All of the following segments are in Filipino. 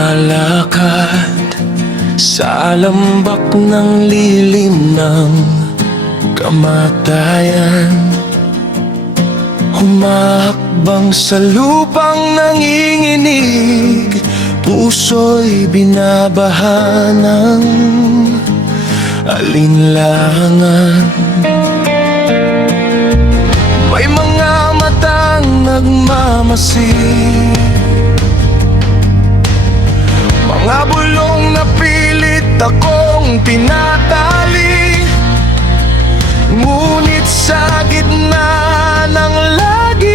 lumalakad sa lambak ng lilim ng kamatayan, humahakbang sa lupang nanginginig, puso'y binabaha ng alinlangan. May mga matang nagmamasid, mga bulong na pilit akong tinatali, ngunit sa gitna ng lagim,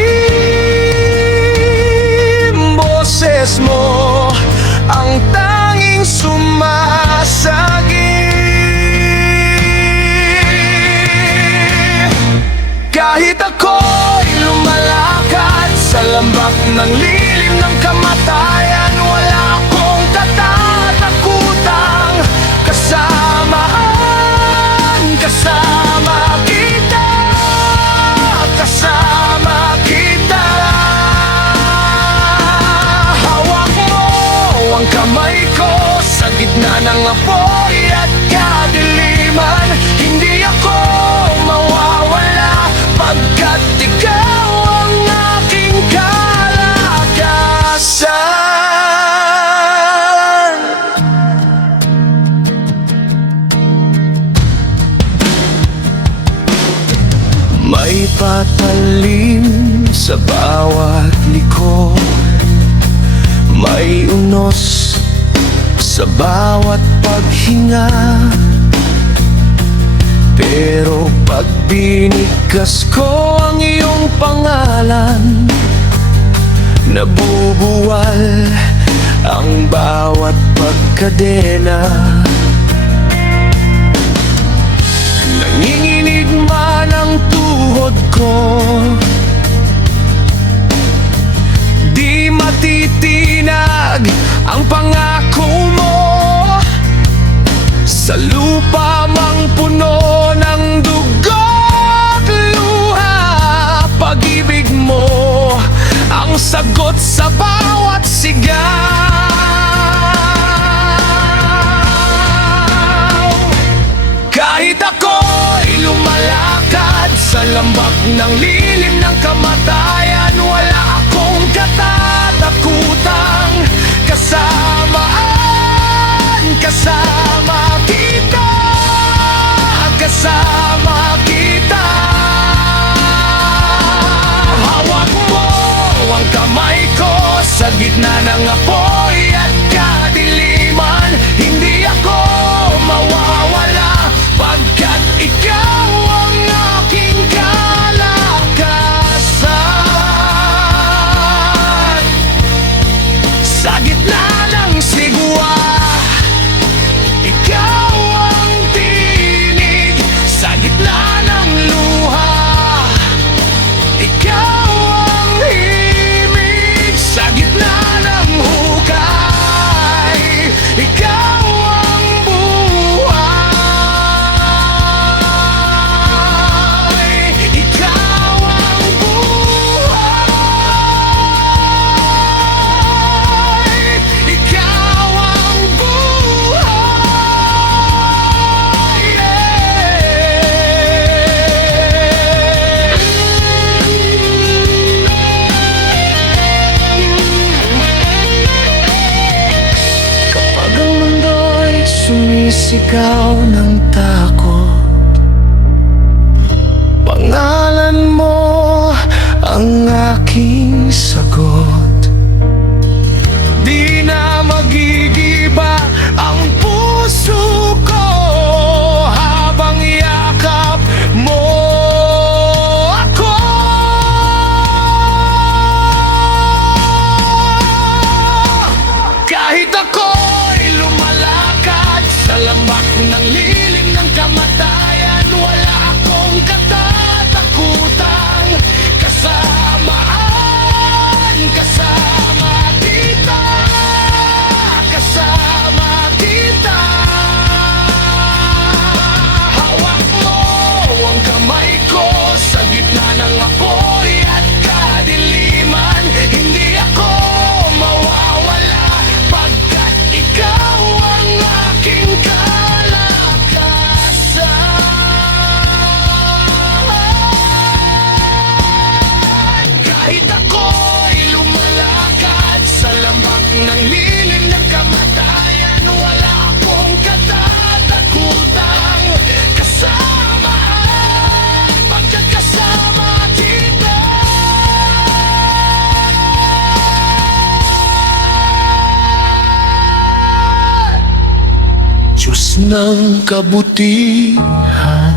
boses mo ang tanging sumasagi. Kahit ako'y lumalakad sa lambak ng lilim ng kamatayan, wala akong katatakutang kasama kita, kasama kita. Hawak mo ang kamay ko sa gitna ng apoy at kadiliman, hindi ako mawawala pagkat ikaw ang aking kalakasan. May patalim sa bawat liko, may unos sa bawat paghinga, pero pag binigkas ko ang iyong pangalan, nabubuwal ang bawat pagkadena. Nanginginig man ang tuhod ko, di matitinag ang pangako mo. Sa lupa mang puno ng dugo at luha, pag-ibig mo ang sagot sa bawat sigaw. Kahit ako'y lumalakad sa lambak ng lilim ng kamatayan, wala akong katatakutang kasama kita, kasama kita. Hawak mo ang kamay ko sa gitna ng apoy at kadiliman, hindi ako mawawala pagkat ikaw ang aking kalakasan. Sa gitna ng sigwa, ikaw ang tinig. Sa gitna ng luha, ikaw ang himig. Sa gitna ng hukay, ikaw ang buhay. Ikaw ang buhay. Ikaw ang buhay. Kapag ang mundo'y sumisigaw ng takot, pangalan mo ang aking sagot. Di na magigiba ang puso ko habang yakap mo ako. Kahit ako'y lumalakad sa lambak ng lilim ng kabutihan.